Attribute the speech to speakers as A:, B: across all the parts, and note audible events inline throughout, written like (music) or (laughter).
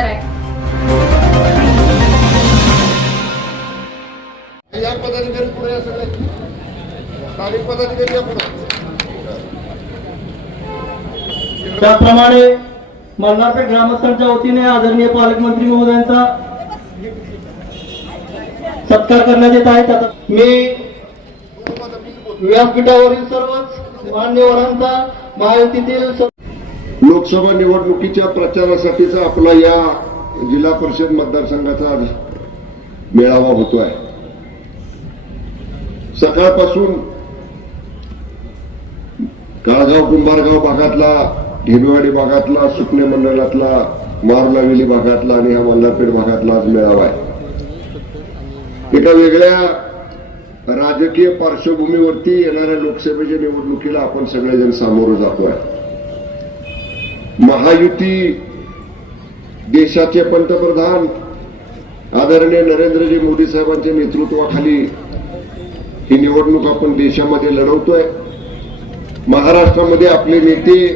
A: Channel जाणीव मराठी
B: या पदाधिकारी पुढे या सगळे स्थानिक पदाधिकारी या पुढे.
C: त्याप्रमाणे मल्हारपेठ ग्रामस्थांच्या वतीने आदरणीय पालकमंत्री महोदयांचा सत्कार करण्यात येत आहे. त्याचा मी व्यासपीठावरील सर्वच मान्यवरांचा महायुतीतील
B: लोकसभा निवडणुकीच्या प्रचारासाठीचा आपला या जिल्हा परिषद मतदारसंघाचा मेळावा होतोय. सकाळपासून काळगाव कुंभारगाव भागातला ढेबेवाडी भागातला सुकणे मंडळातला मारुलावेली भागातला आणि हा मल्हारपेठ भागातला आज मेळावा आहे. एका वेगळ्या राजकीय पार्श्वभूमीवरती येणाऱ्या लोकसभेच्या निवडणुकीला आपण सगळेजण सामोरं जातोय. महायुती देशाचे पंतप्रधान आदरणीय नरेंद्रजी मोदी साहेबांच्या नेतृत्वाखाली ही निवडणूक आपण देशामध्ये लढवतोय. महाराष्ट्रामध्ये आपले नेते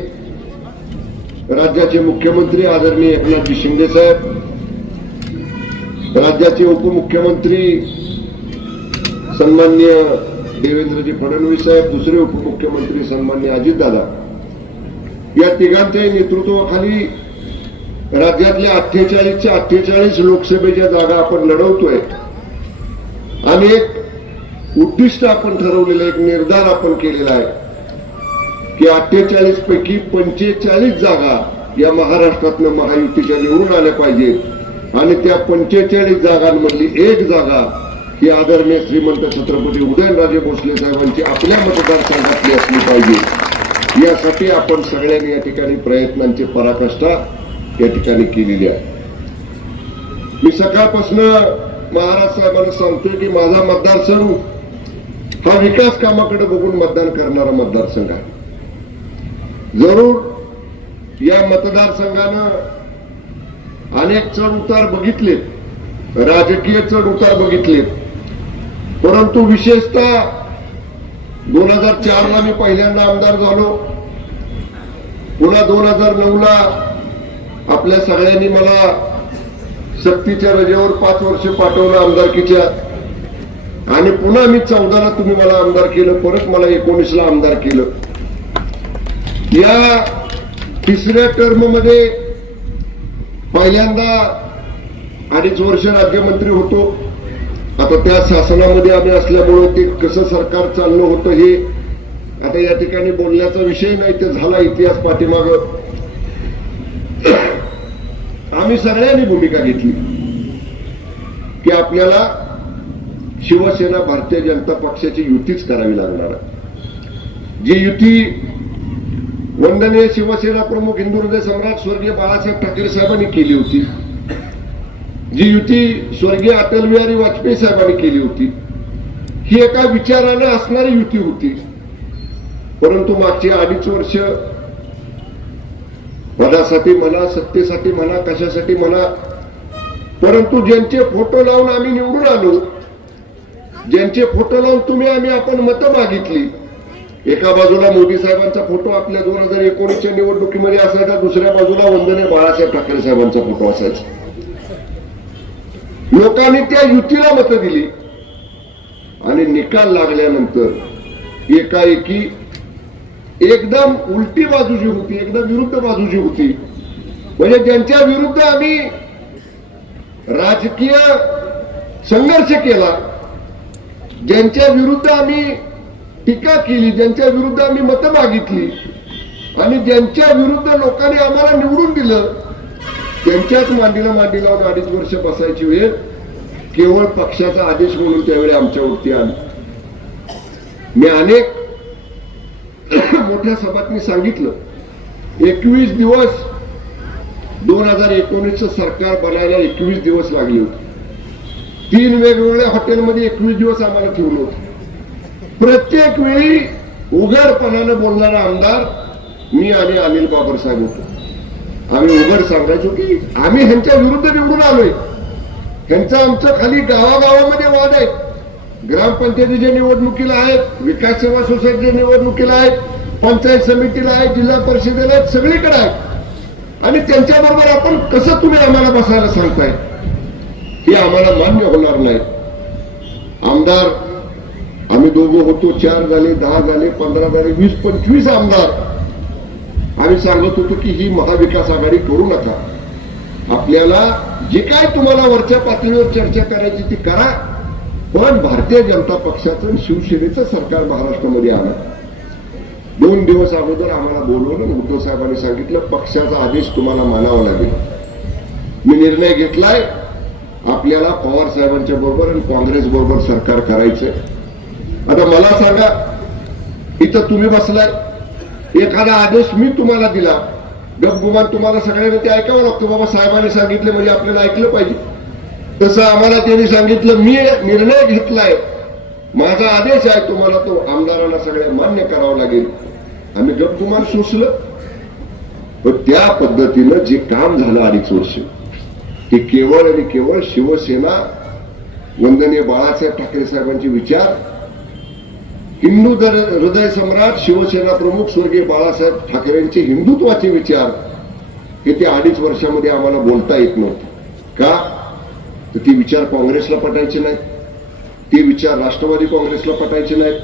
B: राज्याचे मुख्यमंत्री आदरणीय एकनाथजी शिंदे साहेब राज्याचे उपमुख्यमंत्री सन्मान्य देवेंद्रजी फडणवीस साहेब दुसरे उपमुख्यमंत्री सन्मान्य अजितदादा या तिघांच्या नेतृत्वाखाली राज्यातल्या अठ्ठेचाळीसच्या अठ्ठेचाळीस लोकसभेच्या जागा आपण लढवतोय. आणि एक उद्दिष्ट आपण ठरवलेलं एक निर्धार आपण केलेला आहे की अठ्ठेचाळीस पैकी पंचेचाळीस जागा या महाराष्ट्रातनं महायुतीच्या निवडून आल्या पाहिजेत. आणि त्या पंचेचाळीस जागांमधली एक जागा ही आदरणीय श्रीमंत छत्रपती उदयनराजे भोसले साहेबांची आपल्या मतदारसंघातली असली पाहिजे. यासाठी आपण सगळ्यांनी या ठिकाणी प्रयत्नांची पराकाष्ठा या ठिकाणी केलेली आहे. मी सकाळपासून महाराज साहेबांना सांगतोय की माझा मतदारसंघ हा विकास कामाकडे बघून मतदान करणारा मतदारसंघ आहे. जरूर या मतदारसंघानं अनेक चढ उतार बघितले राजकीय चढ उतार बघितले परंतु विशेषतः दोन हजार चार ला मी पहिल्यांदा आमदार झालो. पुन्हा दोन हजार नऊ ला आपल्या सगळ्यांनी मला सक्तीच्या रजेवर पाच वर्ष पाठवलं आमदारकीच्या. आणि पुन्हा मी चौदाला तुम्ही मला आमदार केलं परत मला एकोणीसला आमदार केलं. या तिसऱ्या टर्ममध्ये पहिल्यांदा अडीच वर्ष राज्यमंत्री होतो. आता त्या शासनामध्ये आम्ही असल्यामुळं ते कसं सरकार चाललं होतं हे आता या ठिकाणी बोलण्याचा विषय नाही ते झाला इतिहास पाठीमाग. आम्ही सगळ्यांनी भूमिका घेतली की आपल्याला शिवसेना भारतीय जनता पक्षाची युतीच करावी लागणार. आहे जी युती वंदनीय शिवसेना प्रमुख हिंदू हृदय सम्राट स्वर्गीय बाळासाहेब ठाकरे साहेबांनी केली होती जी युती स्वर्गीय अटल बिहारी वाजपेयी साहेबांनी केली होती ही एका विचाराने असणारी युती होती. परंतु मागची अडीच वर्ष पदासाठी म्हणा सत्तेसाठी म्हणा कशासाठी म्हणा परंतु ज्यांचे फोटो लावून आम्ही निवडून आलो ज्यांचे फोटो लावून तुम्ही आम्ही आपण मतं मागितली एका बाजूला मोदी साहेबांचा फोटो आपल्या दोन हजार एकोणीसच्या निवडणुकीमध्ये असायचा दुसऱ्या बाजूला वंदने बाळासाहेब ठाकरे साहेबांचा फोटो असायचा. लोकांनी त्या युतीला मतं दिली. आणि निकाल लागल्यानंतर एकाएकी एकदम उलटी बाजू जी होती एकदम विरुद्ध बाजू जी होती म्हणजे ज्यांच्या विरुद्ध आम्ही राजकीय संघर्ष केला ज्यांच्या विरुद्ध आम्ही टीका केली ज्यांच्या विरुद्ध आम्ही मतं मागितली आणि ज्यांच्या विरुद्ध लोकांनी आम्हाला निवडून दिलं त्यांच्याच मांडीला मांडी लावून अडीच वर्ष बसायची वेळ केवळ पक्षाचा आदेश म्हणून त्यावेळी आमच्यावरती आला. मी अनेक (clears throat) मोठ्या सभातनी सांगितलं. एकवीस दिवस दोन हजार एकोणीसचं सरकार बनायला एकवीस दिवस लागले होते. तीन वेगवेगळ्या हॉटेलमध्ये एकवीस दिवस आम्हाला ठेवलं होतं. प्रत्येक वेळी उघडपणानं बोलणारा आमदार मी आणि अनिल बाबर साहेब होतो. आम्ही उघड सांगायचो की आम्ही ह्यांच्या विरुद्ध निवडून आलोय. ह्यांचा आमच्या खाली गावागावामध्ये वाद आहे. ग्रामपंचायतीच्या निवडणुकीला आहेत विकास सेवा सोसायटीच्या निवडणुकीला आहेत पंचायत समितीला आहेत जिल्हा परिषदेला आहेत सगळीकडे आहेत. आणि त्यांच्याबरोबर आपण कसं तुम्ही आम्हाला बसायला सांगताय? हे आम्हाला मान्य होणार नाही. आमदार आम्ही दोघं होतो चार झाले दहा झाले पंधरा झाले वीस पंचवीस आमदार. आम्ही सांगत होतो की ही महाविकास आघाडी करू नका. आपल्याला जे काय तुम्हाला वरच्या पातळीवर चर्चा करायची ती करा. पण भारतीय जनता पक्षाचं आणि शिवसेनेचं सरकार महाराष्ट्रामध्ये आलं दोन दिवस अगोदर आम्हाला बोलवलं उद्धव साहेबांनी सांगितलं पक्षाचा आदेश तुम्हाला मानावा लागेल. मी निर्णय घेतलाय आपल्याला पवार साहेबांच्या बरोबर आणि काँग्रेस बरोबर सरकार करायचंय. आता मला सांगा इथं तुम्ही बसलाय. एखादा आदेश मी तुम्हाला दिला गपगुमान तुम्हाला सगळ्यांना ते ऐकावं लागतं. बाबा साहेबांनी सांगितलं म्हणजे आपल्याला ऐकलं पाहिजे. तसं आम्हाला त्यांनी सांगितलं मी निर्णय घेतलाय. माझा आदेश आहे तुम्हाला तो आमदारांना सगळ्या मान्य करावा लागेल. आम्ही गपगुमान सोसलं पण त्या पद्धतीनं जे काम झालं अडीच वर्ष ते केवळ आणि केवळ शिवसेना वंदनीय बाळासाहेब ठाकरे साहेबांचे विचार हिंदू दर हृदय सम्राट शिवसेना प्रमुख स्वर्गीय बाळासाहेब ठाकरेंचे हिंदुत्वाचे विचार हे ते अडीच वर्षामध्ये आम्हाला बोलता येत नव्हते. का? तर ते विचार काँग्रेसला पटायचे नाहीत. ते विचार राष्ट्रवादी काँग्रेसला पटायचे नाहीत.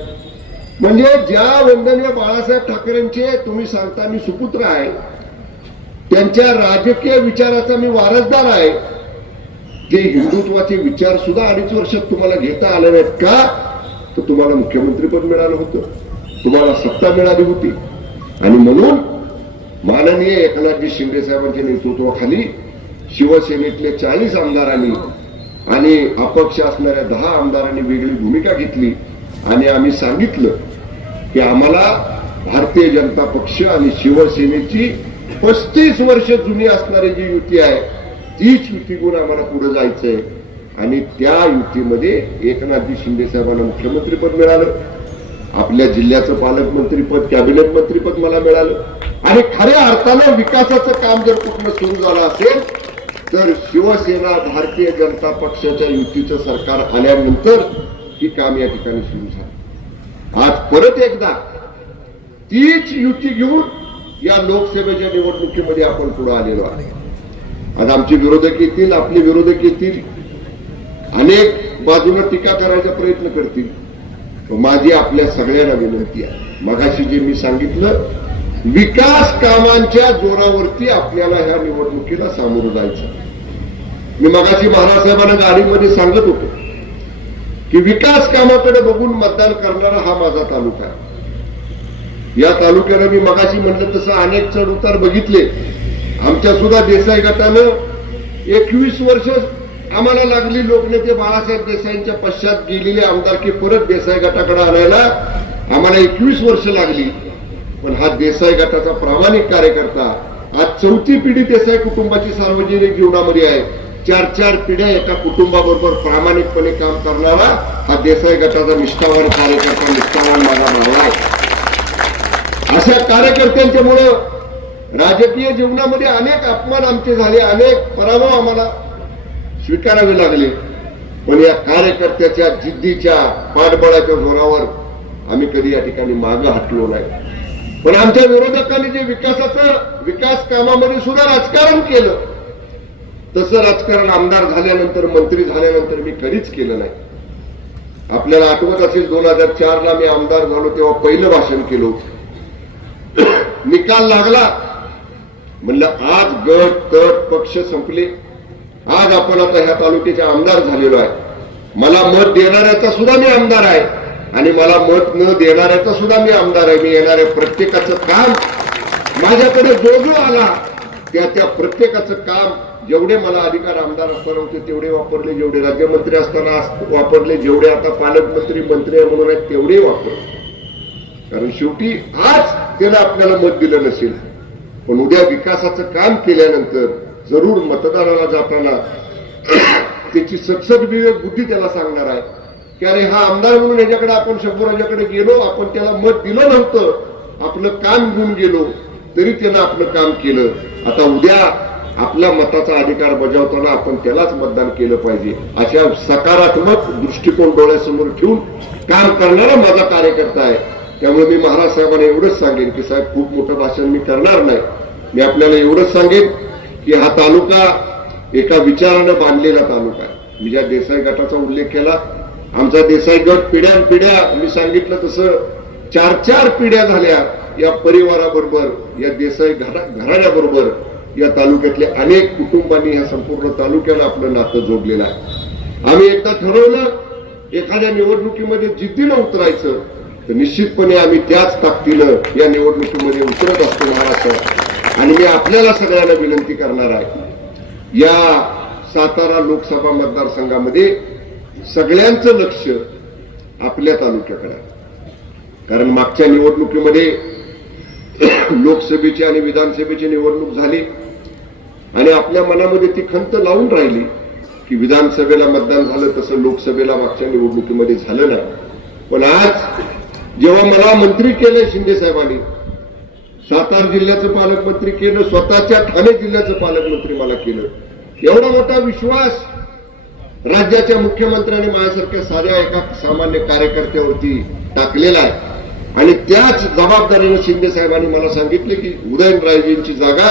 B: म्हणजे ज्या वंदनीय बाळासाहेब ठाकरेंचे तुम्ही सांगता मी सुपुत्र आहे. त्यांच्या राजकीय विचाराचा मी वारसदार आहे. जे हिंदुत्वाचे विचार सुद्धा अडीच वर्षात तुम्हाला घेता आले नाहीत. का? तर तुम्हाला मुख्यमंत्रीपद मिळालं होतं. तुम्हाला सत्ता मिळाली होती. आणि म्हणून माननीय एकनाथजी शिंदे साहेबांच्या नेतृत्वाखाली शिवसेनेतले चाळीस आमदारांनी आणि अपक्ष असणाऱ्या दहा आमदारांनी वेगळी भूमिका घेतली. आणि आम्ही सांगितलं की आम्हाला भारतीय जनता पक्ष आणि शिवसेनेची पस्तीस वर्ष जुनी असणारी जी युती आहे तीच युती गुण आम्हाला पुढे जायचंय. आणि त्या युतीमध्ये एकनाथजी शिंदे साहेबांना मुख्यमंत्रीपद मिळालं. आपल्या जिल्ह्याचं पालकमंत्रीपद कॅबिनेट मंत्रीपद मला मिळालं. आणि खऱ्या अर्थानं विकासाचं काम जर कुठलं सुरू झालं असेल तर शिवसेना भारतीय जनता पक्षाच्या युतीचं सरकार आल्यानंतर ही काम या ठिकाणी सुरू झाली. आज परत एकदा तीच युती घेऊन या लोकसभेच्या निवडणुकीमध्ये आपण पुढे आलेलो आहे आज आमचे विरोधक येतील आपले विरोधक येतील. अनेक बाजूने टीका करायचा प्रयत्न करतील. माझी आपल्या सगळ्यांना विनंती आहे. मगाशी जे मी सांगितलं विकास कामांच्या जोरावरती आपल्याला ह्या निवडणुकीला सामोरं जायचं मी मगाशी महाराज साहेबांना गाडीमध्ये सांगत होतो की विकास कामाकडे बघून मतदान करणारा हा माझा तालुका आहे. या तालुक्याला मी मगाशी म्हटलं तसं अनेक चढ उतार बघितले. आमच्या सुद्धा देसाई गटानं एकवीस वर्ष आम्हाला लागली लोकनेते बाळासाहेब देसाईंच्या पश्चात गेलेली आमदारकी परत देसाई गटाकडे आणायला आम्हाला एकवीस वर्ष लागली. पण हा देसाई गटाचा प्रामाणिक कार्यकर्ता आज चौथी पिढी देसाई कुटुंबाची सार्वजनिक जीवनामध्ये आहे. चार चार पिढ्या एका कुटुंबाबरोबर प्रामाणिकपणे काम करणारा हा देसाई गटाचा निष्ठावान कार्यकर्ता निष्ठावान माझा भाव आहे. अशा कार्यकर्त्यांच्यामुळं राजकीय जीवनामध्ये अनेक अपमान आमचे झाले अनेक पराभव आम्हाला स्वीकारावे लागले. पण या कार्यकर्त्याच्या जिद्दीच्या पाठबळाच्या जोरावर आम्ही कधी या ठिकाणी मागं हटलो नाही. पण आमच्या विरोधकांनी जे विकासाचं विकास कामामध्ये सुद्धा राजकारण केलं. तसं राजकारण आमदार झाल्यानंतर मंत्री झाल्यानंतर मी कधीच केलं नाही. आपल्याला आठवत असेल दोन हजार चार ला मी आमदार झालो तेव्हा पहिलं भाषण केलं निकाल लागला. म्हणलं आज गट तट पक्ष संपले. आज आपण आता ह्या तालुक्याचे आमदार झालेलो आहे. मला मत देणाऱ्याचा सुद्धा मी आमदार आहे. आणि मला मत न देणाऱ्याचा सुद्धा मी आमदार आहे. मी येणाऱ्या प्रत्येकाचं काम माझ्याकडे जो जो आला त्या त्या प्रत्येकाचं काम जेवढे मला अधिकार आमदार असताना होते तेवढे वापरले. जेवढे राज्यमंत्री असताना वापरले जेवढे आता पालकमंत्री मंत्री आहे म्हणून आहेत तेवढे वापरले. कारण शेवटी आज त्याला आपल्याला मत दिलं नसेल. पण उद्या विकासाचं काम केल्यानंतर जरूर मतदाराला जाताना त्याची सगसग बुद्धी त्याला सांगणार आहे. की अरे हा आमदार म्हणून याच्याकडे आपण शंभूराजाकडे गेलो आपण त्याला मत दिलं नव्हतं. आपलं काम घेऊन गेलो तरी त्यानं आपलं काम केलं. आता उद्या आपल्या मताचा अधिकार बजावताना आपण त्यालाच मतदान केलं पाहिजे. अशा सकारात्मक दृष्टिकोन डोळ्यासमोर ठेवून काम करणारा माझा कार्यकर्ता आहे. त्यामुळे मी महाराज साहेबांना एवढंच सांगेन की साहेब खूप मोठं भाषण मी करणार नाही. मी आपल्याला एवढंच सांगेन की हा तालुका एका विचारानं बांधलेला तालुका आहे. मी ज्या देसाई गटाचा उल्लेख केला आमचा देसाई गट पिढ्यान पिढ्या मी सांगितलं तसं चार चार पिढ्या झाल्या या परिवाराबरोबर या देसाई घरा घराण्याबरोबर या तालुक्यातल्या अनेक कुटुंबांनी या संपूर्ण तालुक्याला आपलं नातं जोडलेलं आहे. आम्ही एकदा ठरवलं एखाद्या निवडणुकीमध्ये जिद्दीनं उतरायचं तर निश्चितपणे आम्ही त्याच ताकदीनं या निवडणुकीमध्ये उतरत असतो महाराष्ट्र आणि मी आपल्याला सगळ्यांना विनंती करणार आहे या सातारा लोकसभा मतदारसंघामध्ये सगळ्यांचं लक्ष आपल्या तालुक्याकडे कारण मागच्या निवडणुकीमध्ये लोकसभेची आणि विधानसभेची निवडणूक झाली आणि आपल्या मनामध्ये ती खंत लावून राहिली की विधानसभेला मतदान झालं तसं लोकसभेला मागच्या निवडणुकीमध्ये झालं नाही. पण आज जेव्हा मला मंत्री केलं शिंदे साहेबांनी सातारा जिल्ह्याचं पालकमंत्री केलं स्वतःच्या ठाणे जिल्ह्याचं पालकमंत्री मला केलं. एवढा मोठा विश्वास राज्याच्या मुख्यमंत्र्यांनी माझ्यासारख्या साध्या एका सामान्य कार्यकर्त्यावरती टाकलेला आहे. आणि त्याच जबाबदारीनं शिंदे साहेबांनी मला सांगितले की उदयनरायजींची जागा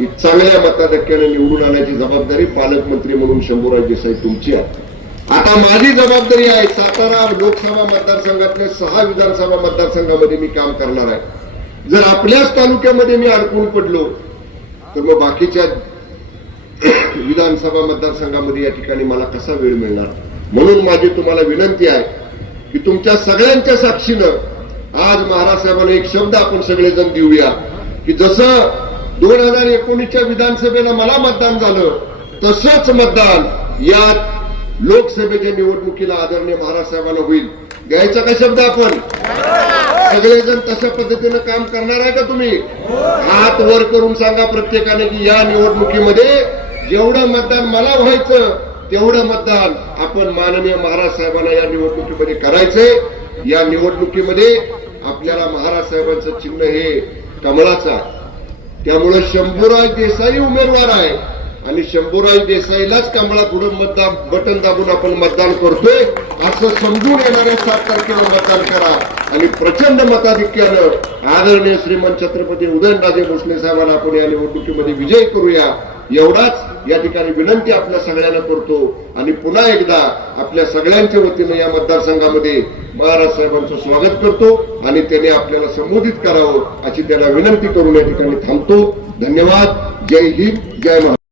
B: ही चांगल्या मताधक्क्याने निवडून आणायची जबाबदारी पालकमंत्री म्हणून शंभूराज देसाई तुमची आहे. आता माझी जबाबदारी आहे सातारा लोकसभा मतदारसंघातल्या सहा विधानसभा मतदारसंघामध्ये मी काम करणार आहे. जर आपल्याच तालुक्यामध्ये मी अडकून पडलो तर मग बाकीच्या विधानसभा मतदारसंघामध्ये या ठिकाणी मला कसा वेळ मिळणार? म्हणून माझी तुम्हाला विनंती आहे की तुमच्या सगळ्यांच्या साक्षीनं आज महाराज एक शब्द आपण सगळेजण देऊया की जसं दोन हजार एकोणीसच्या विधानसभेला मला मतदान झालं तसंच मतदान या लोकसभेच्या निवडणुकीला आदरणीय महाराज साहेबांना होईल. घ्यायचा काय शब्द आपण? सगळेजण तशा पद्धतीनं काम करणार आहे का तुम्ही? हात वर करून सांगा प्रत्येकाने की या निवडणुकीमध्ये जेवढं मतदान मला व्हायचं तेवढं मतदान आपण माननीय महाराज साहेबांना या निवडणुकीमध्ये करायचंय. या निवडणुकीमध्ये आपल्याला महाराज साहेबांचं चिन्ह हे कमळाचा आहे. त्यामुळे शंभूराज देसाई उमेदवार आहे. आणि शंभूराज देसाईलाच कमळा पुढे मतदान बटन दाबून आपण मतदान करतोय. असं समजून येणाऱ्या सात तारखेला मतदान करा. आणि प्रचंड मताधिक्यानं आदरणीय श्रीमंत छत्रपती उदयनराजे भोसले साहेबांना आपण या निवडणुकीमध्ये विजय करूया. एवढाच या ठिकाणी विनंती आपल्या सगळ्यांना करतो. आणि पुन्हा एकदा आपल्या सगळ्यांच्या वतीनं या मतदारसंघामध्ये महाराज साहेबांचं स्वागत करतो. आणि त्याने आपल्याला संबोधित करावं अशी त्याला विनंती करून या ठिकाणी थांबतो. धन्यवाद. जय हिंद. जय महाराज